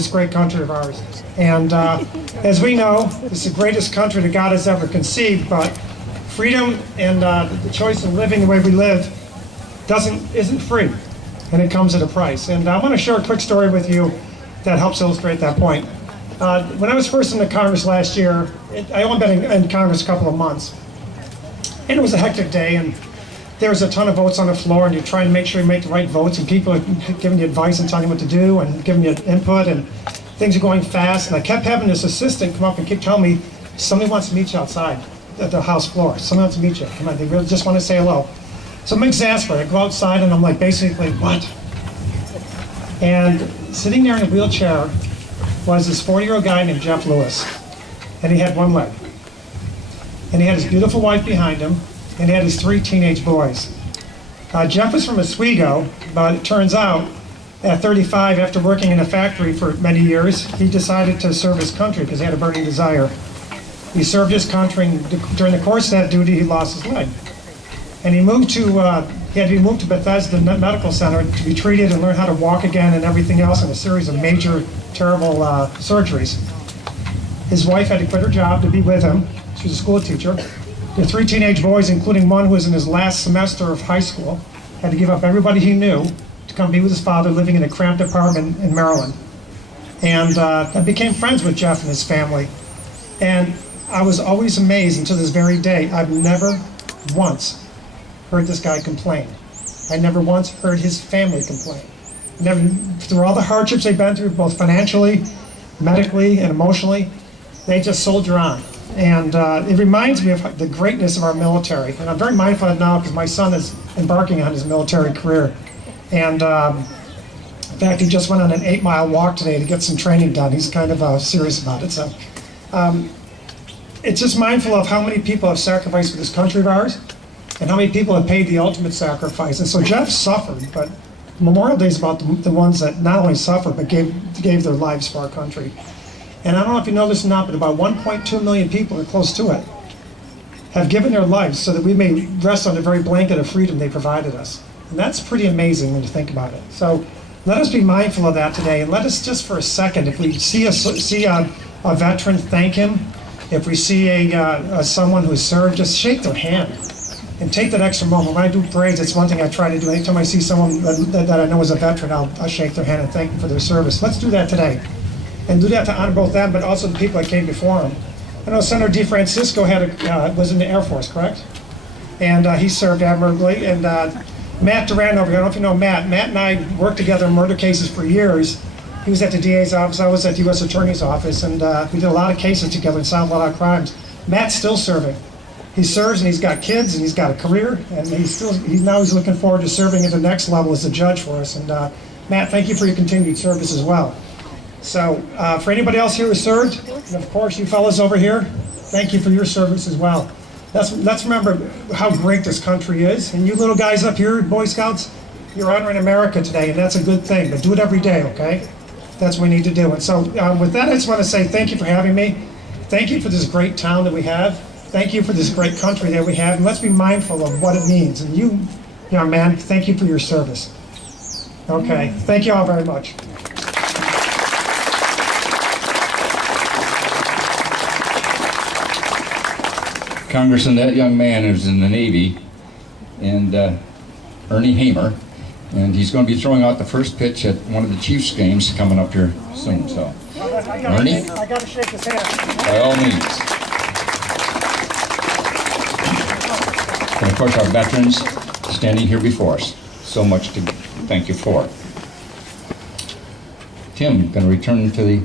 this great country of ours. And as we know, it's the greatest country that God has ever conceived, but freedom and the choice of living the way we live isn't free, and it comes at a price. And I want to share a quick story with you that helps illustrate that point. When I was first in the Congress last year, I only been in Congress a couple of months, and it was a hectic day, and there was a ton of votes on the floor, and you're trying to make sure you make the right votes, and people are giving you advice and telling you what to do and giving you input, and things are going fast. And I kept having this assistant come up and keep telling me, somebody wants to meet you outside at the House floor. Somebody wants to meet you. Come on, they really just want to say hello. So I'm exasperated. I go outside, and I'm like, basically, what? And sitting there in a wheelchair was this 40-year-old guy named Jeff Lewis, and he had one leg. And he had his beautiful wife behind him, and he had his 3 teenage boys. Jeff was from Oswego, but it turns out at 35, after working in a factory for many years, he decided to serve his country because he had a burning desire. He served his country, and during the course of that duty, he lost his leg. And he had to be moved to Bethesda Medical Center to be treated and learn how to walk again and everything else in a series of major, terrible surgeries. His wife had to quit her job to be with him. She was a school teacher. The 3 teenage boys, including one who was in his last semester of high school, had to give up everybody he knew to come be with his father, living in a cramped apartment in Maryland. And I became friends with Jeff and his family. And I was always amazed until this very day. I've never once heard this guy complain. I never once heard his family complain. Never, through all the hardships they've been through, both financially, medically, and emotionally, they just soldier on. And it reminds me of the greatness of our military. And I'm very mindful of it now because my son is embarking on his military career. And in fact, he just went on an 8-mile walk today to get some training done. He's kind of serious about it. So it's just mindful of how many people have sacrificed for this country of ours and how many people have paid the ultimate sacrifice. And so Jeff suffered, but Memorial Day is about the ones that not only suffered, but gave their lives for our country. And I don't know if you know this or not, but about 1.2 million people, or close to it, have given their lives so that we may rest on the very blanket of freedom they provided us. And that's pretty amazing when you think about it. So let us be mindful of that today, and let us just for a second, if we see a veteran, thank him. If we see someone who has served, just shake their hand and take that extra moment. When I do parades, it's one thing I try to do. Anytime I see someone that I know is a veteran, I'll shake their hand and thank them for their service. Let's do that today. And do that to honor both them, but also the people that came before him. I know Senator DeFrancisco was in the Air Force, correct? And he served admirably. And Matt Duran over here, I don't know if you know Matt. Matt and I worked together in murder cases for years. He was at the DA's office, I was at the U.S. Attorney's office, and we did a lot of cases together and solved a lot of crimes. Matt's still serving. He serves, and he's got kids, and he's got a career, and he's looking forward to serving at the next level as a judge for us. And Matt, thank you for your continued service as well. So for anybody else here who served, and of course you fellas over here, thank you for your service as well. Let's remember how great this country is. And you little guys up here, Boy Scouts, you're honoring America today, and that's a good thing. But do it every day, okay? That's what we need to do. And so with that, I just want to say thank you for having me. Thank you for this great town that we have. Thank you for this great country that we have. And let's be mindful of what it means. And you, young man, thank you for your service. Okay, thank you all very much. Congressman, that young man is in the Navy, and Ernie Hamer, and he's going to be throwing out the first pitch at one of the Chiefs games coming up here soon. So, Ernie, I got to shake his hand. By all means. And of course, our veterans standing here before us. So much to thank you for. Tim, going to return to the